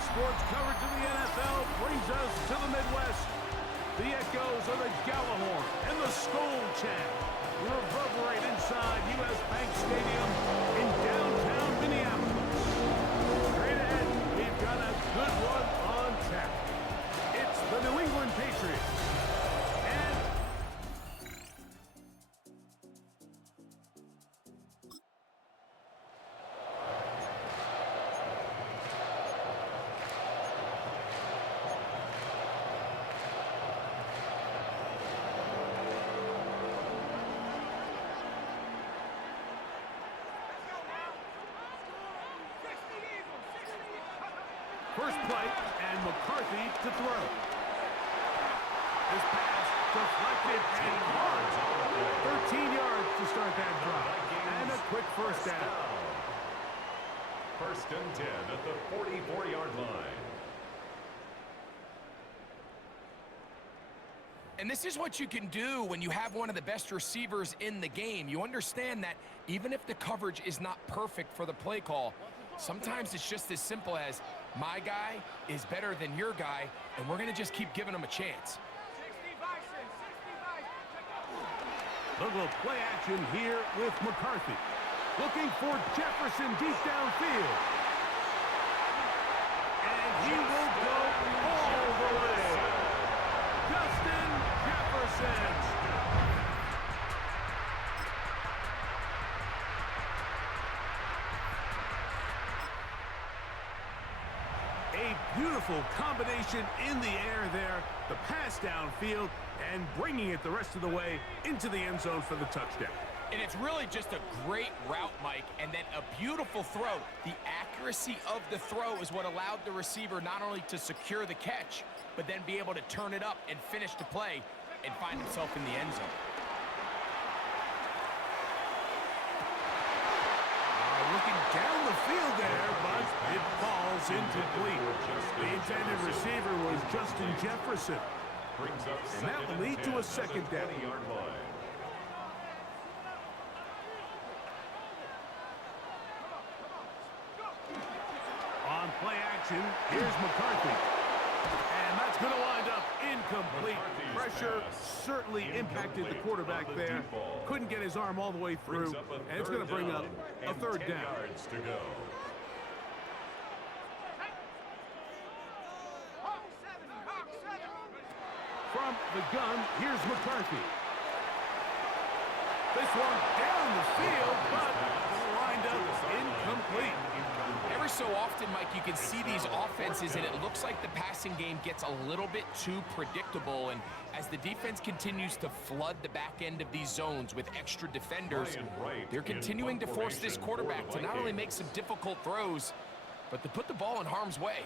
Sports coverage of the NFL brings us to the Midwest. The echoes of the Gallahorn and the Skull chant reverberate inside U.S. Bank Stadium in downtown Minneapolis. Straight ahead, we've got a good one on tap. It's the New England Patriots. And first play, and McCarthy to throw. This pass deflected and hard. 13 yards to start that drive. And a quick first down. First and 10 at the 44-yard line. And this is what you can do when you have one of the best receivers in the game. You understand that even if the coverage is not perfect for the play call, sometimes it's just as simple as my guy is better than your guy, and we're going to just keep giving him a chance. Little play action here with McCarthy. Looking for Jefferson deep downfield. And he will go all the way. Justin Jefferson. A beautiful combination in the air there. The pass downfield and bringing it the rest of the way into the end zone for the touchdown. And it's really just a great route, Mike, and then a beautiful throw. The accuracy of the throw is what allowed the receiver not only to secure the catch, but then be able to turn it up and finish the play and find himself in the end zone. Looking down the field there, but it falls incomplete. The intended receiver was Justin Jefferson. And that will lead to a second down. On play action, here's McCarthy. And that's going to wind up incomplete. Pressure certainly impacted the quarterback there. Couldn't get his arm all the way through, and it's going to bring up a third down. From the gun, here's McCarthy. This one down the field, but lined up incomplete. Every so often, Mike, you can see these offenses, and it looks like the passing game gets a little bit too predictable. And as the defense continues to flood the back end of these zones with extra defenders, they're continuing to force this quarterback to not only make some difficult throws, but to put the ball in harm's way.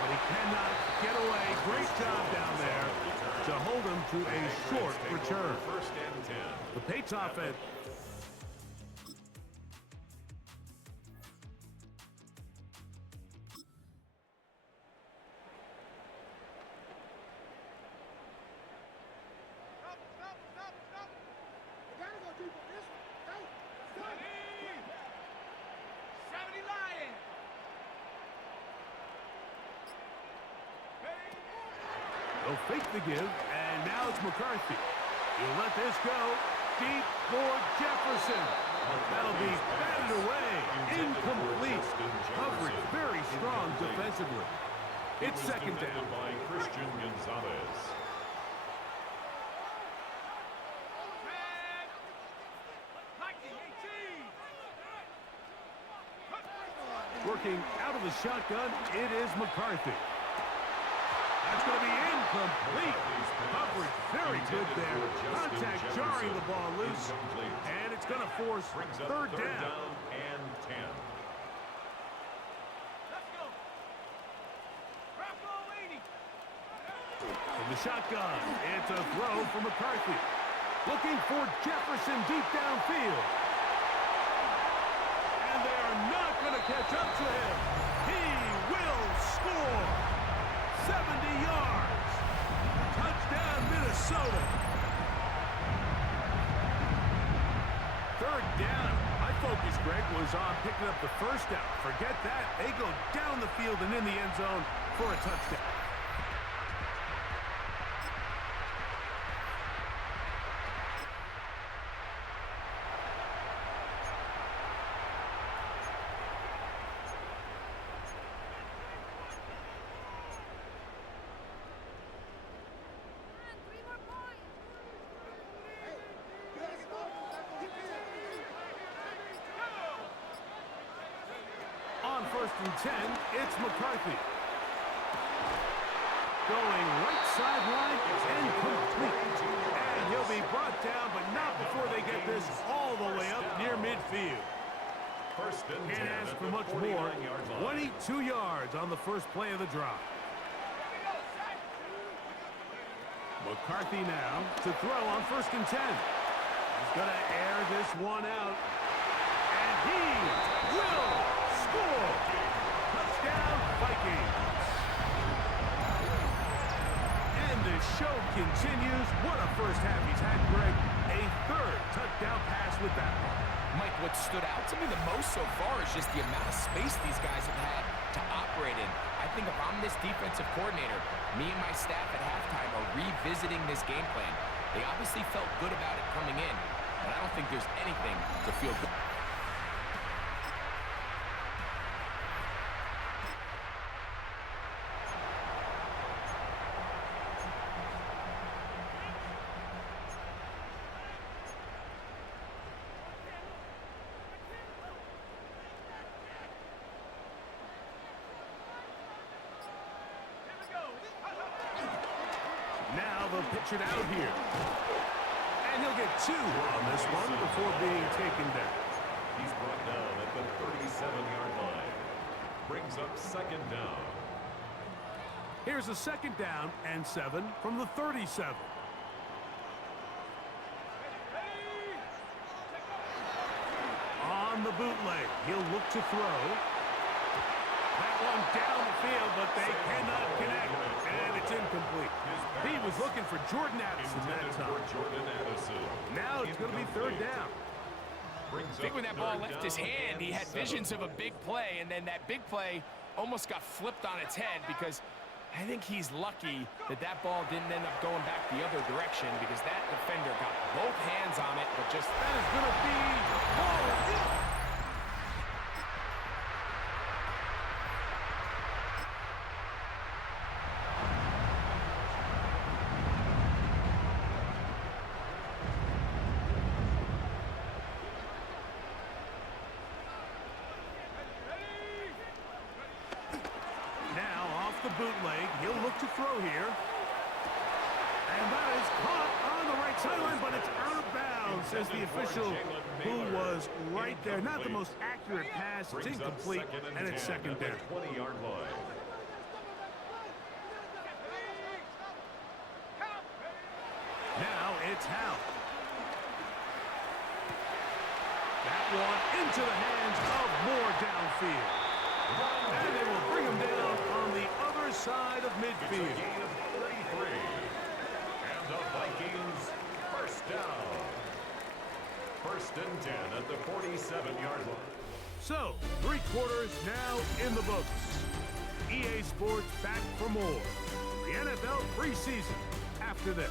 But he cannot get away. Great job down there to hold him to a short return. First and 10. The Patriots offense. They'll fake the give, and now it's McCarthy. He'll let this go. Deep for Jefferson. That'll be batted away. Incomplete. Coverage very strong defensively. It's second down. By Christian Gonzalez. Working out of the shotgun, it is McCarthy. That's going to be incomplete. Coverage very good there. Contact jarring the ball loose. And it's going to force third down. And 10. From the shotgun, it's a throw for McCarthy. Looking for Jefferson deep downfield. And they are not going to catch up to him. He will score. 70 yards. Touchdown, Minnesota. Third down. My focus, Greg, was on picking up the first down. Forget that. They go down the field and in the end zone for a touchdown. On 1st and 10, it's McCarthy. Going right sideline and complete. And he'll be brought down, but not before they get this all the way up near midfield. Can't ask for much more. 22 yards on the first play of the drive. McCarthy now to throw on 1st and 10. He's going to air this one out. And he will score! Touchdown, Vikings! And the show continues. What a first half he's had, Greg. A third touchdown pass with that one. Mike, what stood out to me the most so far is just the amount of space these guys have had to operate in. I think if I'm this defensive coordinator, me and my staff at halftime are revisiting this game plan. They obviously felt good about it coming in, but I don't think there's anything to feel good. Now they'll pitch it out here. And he'll get 2 on this one before being taken down. He's brought down at the 37-yard line. Brings up 2nd down. Here's a 2nd down and 7 from the 37. On the bootleg, he'll look to throw. That one down the field, but they cannot connect, and it's incomplete. He was looking for Jordan Addison that time. Now it's going to be 3rd down. I think when that ball left his hand, he had visions of a big play, and then that big play almost got flipped on its head because I think he's lucky that that ball didn't end up going back the other direction because that defender got both hands on it, but just... That is going to be... Oh, the bootleg, he'll look to throw here. And that is caught on the right sideline, but it's out of bounds, says the official who was right there. Not the most accurate pass, it's incomplete, and it's 2nd down. 20-yard line. Now it's Hal. That one into the hands of Moore downfield. And they will bring him down on the other side of midfield. It's a gain of 33. And the Vikings, 1st down. 1st and 10 at the 47-yard line. So, 3 quarters now in the books. EA Sports back for more. The NFL preseason after this.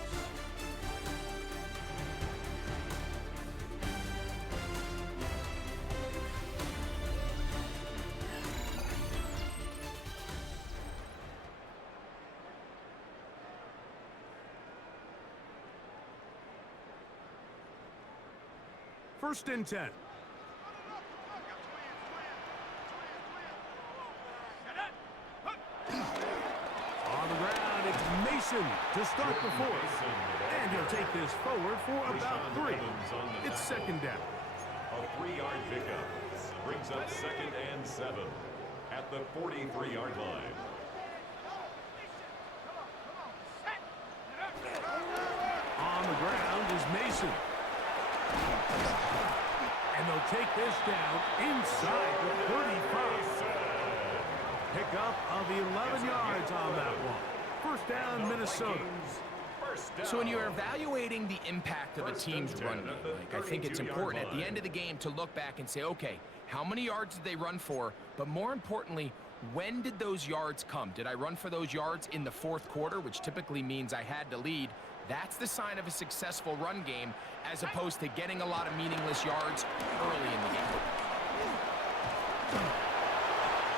First and 10. On the ground, it's Mason to start the 4th. And he'll take this forward for about 3. It's 2nd down. A 3-yard pickup. Brings up 2nd and 7 at the 43-yard line. On the ground is Mason. And they'll take this down inside the 35. Pickup of 11 yards on that one. First down, Minnesota. So when you're evaluating the impact of a team's run game, I think it's important at the end of the game to look back and say, okay, how many yards did they run for? But more importantly, when did those yards come? Did I run for those yards in the fourth quarter, which typically means I had to lead? That's the sign of a successful run game, as opposed to getting a lot of meaningless yards early in the game.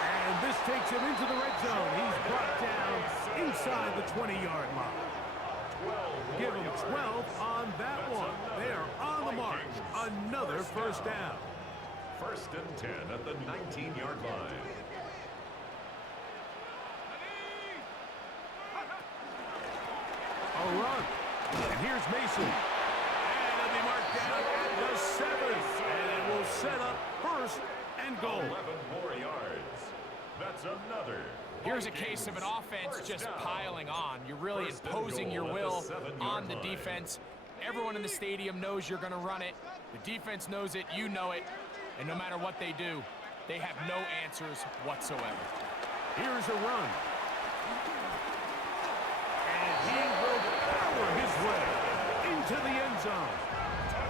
And this takes him into the red zone. He's brought down inside the 20-yard line. Give him 12 on that one. They are on the mark. Another first down. First and 10 at the 19-yard line. A run. And here's Mason. And it'll be marked down at the 7. And it will set up first and goal. 11 more yards. That's another. Here's a case of an offense just piling on. You're really imposing your will on the defense. Everyone in the stadium knows you're going to run it. The defense knows it, you know it. And no matter what they do, they have no answers whatsoever. Here's a run. And he will power his way into the end zone.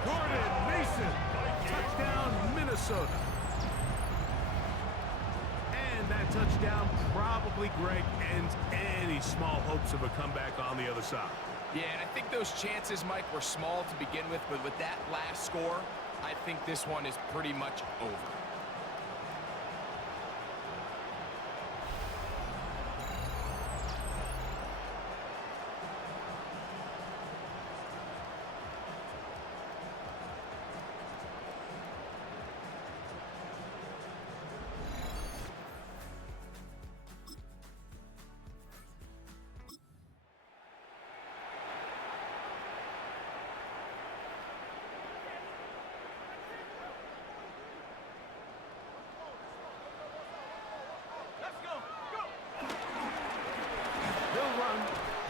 Gordon Mason, touchdown Minnesota. And that touchdown probably, Greg, ends any small hopes of a comeback on the other side. Yeah, and I think those chances, Mike, were small to begin with, but with that last score, I think this one is pretty much over.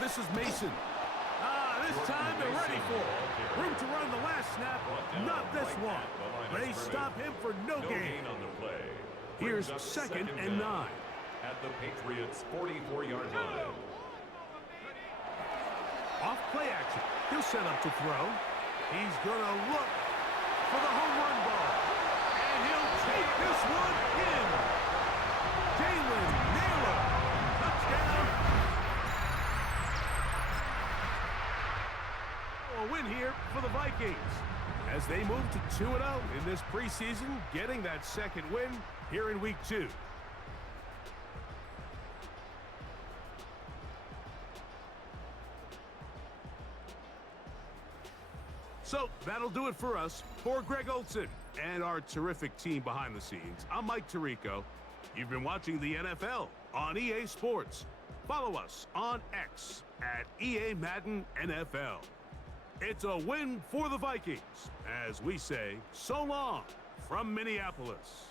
This is Mason. This time they're ready for it. Room to run the last snap, not this one. They stop him for no gain. On the play. Here's second and 9. At the Patriots' 44-yard line. Off play action. He'll set up to throw. He's going to look for the home run ball. And he'll take this one in. Jalen Naylor. Touchdown. A win here for the Vikings as they move to 2-0 in this preseason, getting that second win here in week 2. So that'll do it for us. For Greg Olson and our terrific team behind the scenes, I'm Mike Tirico. You've been watching the NFL on EA Sports. Follow us on X at EA Madden NFL. It's a win for the Vikings, as we say so long from Minneapolis.